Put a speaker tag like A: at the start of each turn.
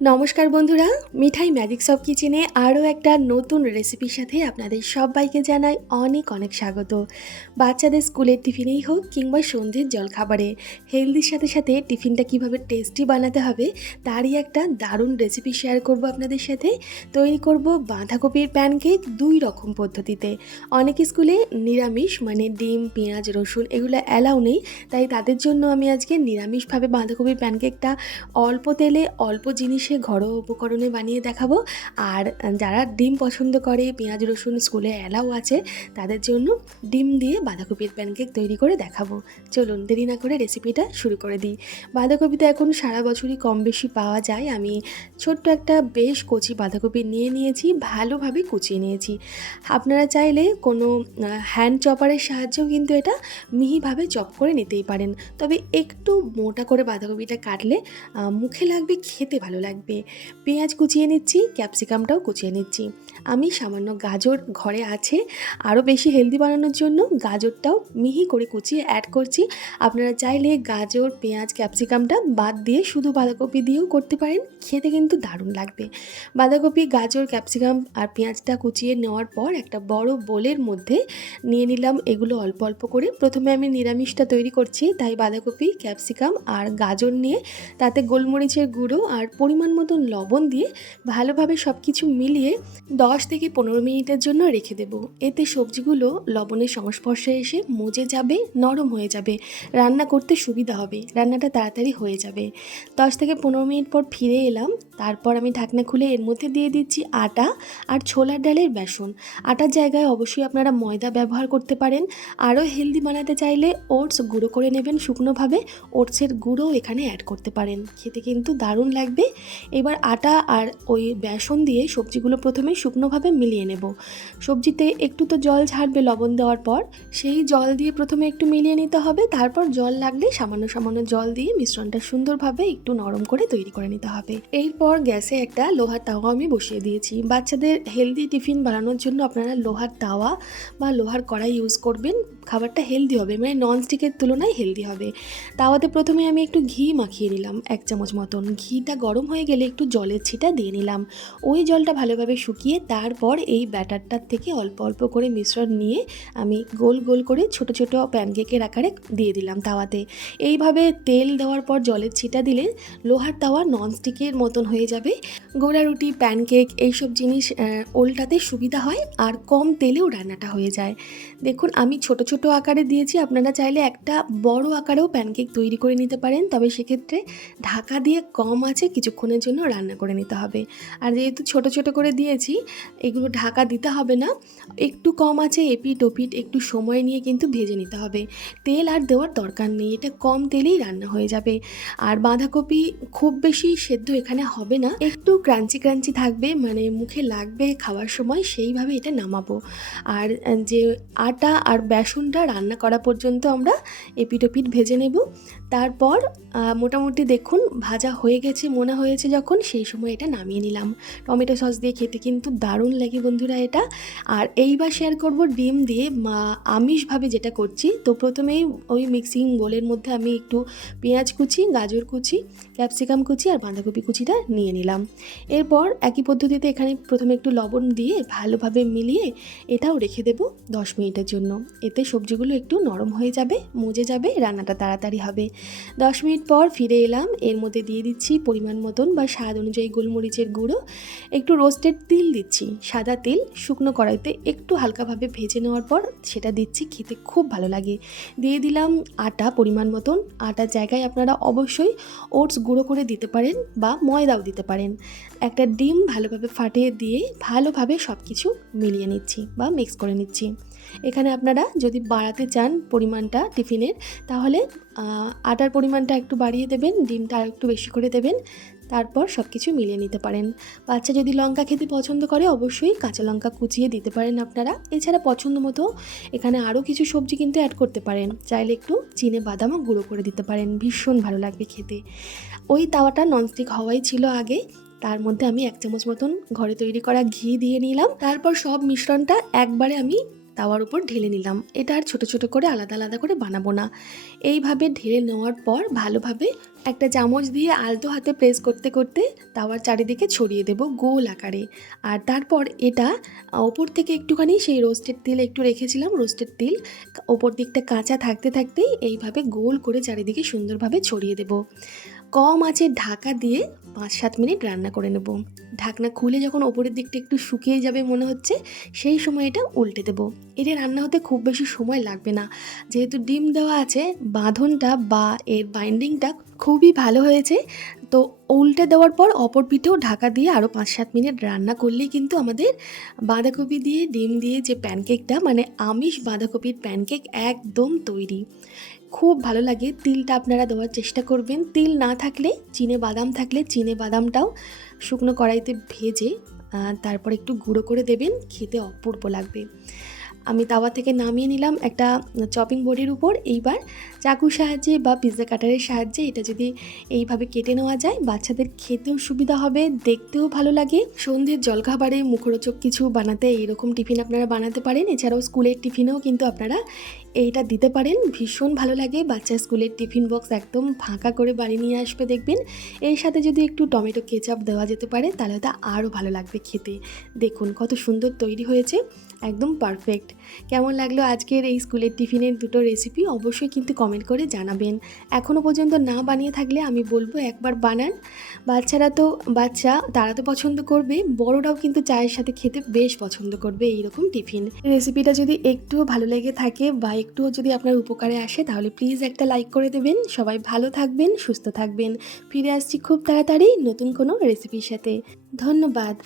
A: নমস্কার বন্ধুরা, মিঠাই ম্যাজিক সব কিচেনে আরও একটা নতুন রেসিপির সাথে আপনাদের সবাইকে জানাই অনেক অনেক স্বাগত। বাচ্চাদের স্কুলের টিফিনেই হোক কিংবা সন্ধ্যের জলখাবারে হেলদির সাথে সাথে টিফিনটা কীভাবে টেস্টি বানাতে হবে তারই একটা দারুণ রেসিপি শেয়ার করব আপনাদের সাথে। তৈরি করব বাঁধাকপির প্যানকেক দুই রকম পদ্ধতিতে। অনেক স্কুলে নিরামিষ মানে ডিম, পেঁয়াজ, রসুন এগুলো অ্যালাউ নেই, তাই তাদের জন্য আমি আজকে নিরামিষভাবে বাঁধাকপির প্যানকেকটা অল্প তেলে অল্প জিনিসে ঘরোয়া উপকরণে বানিয়ে দেখাবো। আর যারা ডিম পছন্দ করে, পেঁয়াজ, রসুন স্কুলে অ্যালাও আছে, তাদের জন্য ডিম দিয়ে বাঁধাকপির প্যানকেক তৈরি করে দেখাবো। চলুন দেরি না করে রেসিপিটা শুরু করে দিই। বাঁধাকপি তো এখন সারা বছরই কম বেশি পাওয়া যায়। আমি ছোট্ট একটা বেশ কচি বাঁধাকপি নিয়ে নিয়েছি, ভালোভাবে কুচিয়ে নিয়েছি। আপনারা চাইলে কোনো হ্যান্ড চপারের সাহায্যেও কিন্তু এটা মিহিভাবে চপ করে নিতেই পারেন। তবে একটু মোটা করে বাঁধাকপিটা কাটলে মুখে লাগবে, খেতে ভালো লাগবে। পেঁয়াজ কুচিয়ে নিচ্ছি, ক্যাপসিকামটাও কুচিয়ে নিচ্ছি। আমি সামান্য গাজর ঘরে আছে। আরও বেশি হেলদি বানানোর জন্য গাজরটাও মিহি করে কুচিয়ে অ্যাড করছি। আপনারা চাইলে গাজর, পেঁয়াজ, ক্যাপসিকামটা বাদ দিয়ে শুধু বাঁধাকপি দিয়েও করতে পারেন। খেতে কিন্তু দারুণ লাগবে। বাঁধাকপি, গাজর, ক্যাপসিকাম আর পেঁয়াজটা কুচিয়ে নেওয়ার পর একটা বড় বোলের মধ্যে নিয়ে নিলাম এগুলো অল্প অল্প করে। প্রথমে আমি নিরামিষটা তৈরি করছি, তাই বাঁধাকপি, ক্যাপসিকাম আর গাজর নিয়ে তাতে গোলমরিচের গুঁড়ো আর পরিমাণ মতন লবণ দিয়ে ভালোভাবে সব কিছু মিলিয়ে দশ থেকে পনেরো মিনিটের জন্য রেখে দেব। এতে সবজিগুলো লবণের সংস্পর্শে এসে মজে যাবে, নরম হয়ে যাবে। রান্না করতে সুবিধা হবে, রান্নাটা তাড়াতাড়ি হয়ে যাবে। দশ থেকে পনেরো মিনিট পর ফিরে এলাম। তারপর আমি ঢাকনা খুলে এর মধ্যে দিয়ে দিচ্ছি আটা আর ছোলার ডালের বেসন। আটার জায়গায় অবশ্যই আপনারা ময়দা ব্যবহার করতে পারেন। আরও হেলদি বানাতে চাইলে ওটস গুঁড়ো করে নেবেন শুকনোভাবে। ওটসের গুঁড়ো এখানে অ্যাড করতে পারেন। খেতে কিন্তু দারুণ লাগবে। এবার আটা আর ওই বেসন দিয়ে সবজিগুলো প্রথমে শুকনোভাবে মিলিয়ে নেব। সবজিতে একটু তো জল ছাড়বে লবণ দেওয়ার পর, সেই জল দিয়ে প্রথমে একটু মিলিয়ে নিতে হবে, তারপর জল লাগলে সামান্য সামান্য জল দিয়ে মিশ্রণটা সুন্দরভাবে একটু নরম করে তৈরি করে নিতে হবে। এরপর গ্যাসে একটা লোহার তাওয়া আমি বসিয়ে দিয়েছি। বাচ্চাদের হেলদি টিফিন বানানোর জন্য আপনারা লোহার তাওয়া বা লোহার কড়াই ইউজ করবেন। খাবারটা হেলদি হবে মানে ননস্টিকের তুলনায় হেলদি হবে। তাওয়াতে প্রথমে আমি একটু ঘি মাখিয়ে নিলাম, এক চামচ মতন। ঘিটা গরম হয়ে গেলে একটু জলের ছিটা দিয়ে নিলাম। ওই জলটা ভালোভাবে শুকিয়ে তারপর এই ব্যাটারটার থেকে অল্প অল্প করে মিশ্রণ নিয়ে আমি গোল গোল করে ছোট ছোট প্যানকেকের আকারে দিয়ে দিলাম তাওয়াতে। এইভাবে তেল দেওয়ার পর জলের ছিটা দিলে লোহার তাওয়া ননস্টিকের মতন হয়ে যাবে। গোলা রুটি প্যানকেক এইসব জিনিস ওল্টাতে সুবিধা হয় আর কম তেলেও রান্নাটা হয়ে যায়। দেখুন, আমি ছোট ছোট আকারে দিয়েছি। আপনারা চাইলে একটা বড় আকারেও প্যানকেক তৈরি করে নিতে পারেন। তবে সেক্ষেত্রে ঢাকা দিয়ে কম আছে, কিছুক্ষণের জন্য রান্না করে নিতে হবে। আর যেহেতু ছোট ছোট করে দিয়েছি, এগুলো ঢাকা দিতে হবে না। একটু কম আছে এপিট ওপিট একটু সময় নিয়ে কিন্তু ভেজে নিতে হবে। তেল আর দেওয়ার দরকার নেই, এটা কম তেলেই রান্না হয়ে যাবে। আর বাঁধাকপি খুব বেশি সেদ্ধ এখানে হবে না। একটু ক্রাঞ্চি ক্রাঞ্চি থাকবে মানে মুখে লাগবে খাওয়ার সময়, সেইভাবে এটা নামাবো। আর যে আটা আর বেসনটা রান্না করা পর্যন্ত আমরা এপিটোপিট ভেজে নেব। তারপর মোটামুটি দেখুন ভাজা হয়ে গেছে, মনে হয়েছে যখন, সেই সময় এটা নামিয়ে নিলাম। টমেটো সস দিয়ে খেতে কিন্তু দারুণ লাগে বন্ধুরা এটা। আর এইবার শেয়ার করব ডিম দিয়ে আমিষভাবে যেটা করছি। তো প্রথমেই ওই মিক্সিং বোলের মধ্যে আমি একটু পেঁয়াজ কুচি, গাজর কুচি ক্যাপসিকাম কুচি আর বাঁধাকপি কুচিটা নিয়ে নিলাম। এরপর একই পদ্ধতিতে এখানে প্রথমে একটু লবণ দিয়ে ভালোভাবে মিলিয়ে এটাও রেখে দেবো দশ মিনিটের জন্য। এতে সবজিগুলো একটু নরম হয়ে যাবে, মজে যাবে, রান্নাটা তাড়াতাড়ি হবে। দশ মিনিট পর ফিরে এলাম, এর মধ্যে দিয়ে দিচ্ছি পরিমাণ মতন বা স্বাদ অনুযায়ী গোলমরিচের গুঁড়ো। একটু রোস্টেড তিল দিচ্ছি, সাদা তিল, শুকনো কড়াইতে একটু হালকাভাবে ভেজে নেওয়ার পর সেটা দিচ্ছি, খেতে খুব ভালো লাগে। দিয়ে দিলাম আটা পরিমাণ মতন আটার জায়গায় আপনারা অবশ্যই ওটস গুঁড়ো করে দিতে পারেন বা ময়দাও দিতে পারেন। একটা ডিম ভালোভাবে ফাটিয়ে দিয়ে ভালোভাবে সব কিছু মিলিয়ে নিচ্ছি বা মিক্স করে নিচ্ছি। এখানে আপনারা যদি বাড়াতে চান পরিমাণটা টিফিনের, তাহলে আটার পরিমাণটা একটু বাড়িয়ে দেবেন, ডিমটা আর একটু বেশি করে দেবেন, তারপর সব কিছু মিলিয়ে নিতে পারেন। বাচ্চা যদি লঙ্কা খেতে পছন্দ করে, অবশ্যই কাঁচা লঙ্কা কুচিয়ে দিতে পারেন আপনারা। এছাড়া পছন্দ মতো এখানে আরও কিছু সবজি কিন্তু অ্যাড করতে পারেন। চাইলে একটু চিনে বাদামও গুঁড়ো করে দিতে পারেন, ভীষণ ভালো লাগবে খেতে। ওই তাওয়াটা ননস্টিক হওয়াই ছিল আগে, তার মধ্যে আমি এক চামচ মতন ঘরে তৈরি করা ঘি দিয়ে নিলাম। তারপর সব মিশ্রণটা একবারে আমি তাওয়ার উপর ঢেলে নিলাম। এটা আর ছোট ছোট করে আলাদা আলাদা করে বানাবো না। এইভাবে ঢেলে নেওয়ার পর ভালোভাবে একটা চামচ দিয়ে আলতো হাতে প্রেস করতে করতে তাওয়ার চারিদিকে ছড়িয়ে দেব গোল আকারে। আর তারপর এটা ওপর থেকে একটুখানি সেই রোস্টেড তেল একটু রেখেছিলাম রোস্টেড তেল। ওপর দিকটা কাঁচা থাকতে থাকতেই এইভাবে গোল করে চারিদিকে সুন্দরভাবে ছড়িয়ে দেব। কম আছে ঢাকা দিয়ে পাঁচ সাত মিনিট রান্না করে নেব। ঢাকনা খুলে যখন ওপরের দিকটা একটু শুকিয়ে যাবে মনে হচ্ছে, সেই সময় এটা উল্টে দেবো। এটা রান্না হতে খুব বেশি সময় লাগবে না। যেহেতু ডিম দেওয়া আছে, বাঁধনটা বা এর বাইন্ডিংটা খুবই ভালো হয়েছে। তো উল্টে দেওয়ার পর অপর পিঠেও ঢাকা দিয়ে আরও পাঁচ সাত মিনিট রান্না করলেই কিন্তু আমাদের বাঁধাকপি দিয়ে, ডিম দিয়ে যে প্যানকেকটা মানে আমিষ বাঁধাকপির প্যানকেক একদম তৈরি। খুব ভালো লাগে। তিলটা আপনারা দেওয়ার চেষ্টা করবেন। তিল না থাকলে চিনে বাদাম থাকলে চিনে বাদামটাও শুকনো কড়াইতে ভেজে তারপর একটু গুঁড়ো করে দেবেন। খেতে অপূর্ব লাগবে। আমি তাওয়া থেকে নামিয়ে নিলাম একটা চপিং বোর্ডের উপর। এইবার চাকুর সাহায্যে বা পিৎজা কাটারের সাহায্যে এটা যদি এইভাবে কেটে নেওয়া যায়, বাচ্চাদের খেতেও সুবিধা হবে, দেখতেও ভালো লাগে। সন্ধ্যের জলখাবারে মুখরোচক কিছু বানাতে এইরকম টিফিন আপনারা বানাতে পারেন। এছাড়াও স্কুলের টিফিনেও কিন্তু আপনারা এইটা দিতে পারেন। ভীষণ ভালো লাগে। বাচ্চা স্কুলের টিফিন বক্স একদম ফাঁকা করে বাড়ি নিয়ে আসবে দেখবেন। এর সাথে যদি একটু টমেটো কেচাপ দেওয়া যেতে পারে, তাহলে তো আরও ভালো লাগবে খেতে। দেখুন কত সুন্দর তৈরি হয়েছে। একদম পারফেক্ট কেমন লাগল আজকের এই স্কুলের টিফিনের দুটো রেসিপি অবশ্যই কিন্তু কমেন্ট করে জানাবেন। এখনও পর্যন্ত না বানিয়ে থাকলে আমি বলব একবার বানান। বাচ্চারা তো, বাচ্চা, তারা তো পছন্দ করবে। বড়রাও কিন্তু চায়ের সাথে খেতে বেশ পছন্দ করবে এইরকম টিফিন। রেসিপিটা যদি একটুও ভালো লেগে থাকে বা একটুও যদি আপনার উপকারে আসে, তাহলে প্লিজ একটা লাইক করে দেবেন। সবাই ভালো থাকবেন, সুস্থ থাকবেন। ফিরে আসছি খুব তাড়াতাড়ি নতুন কোনো রেসিপির সাথে। ধন্যবাদ।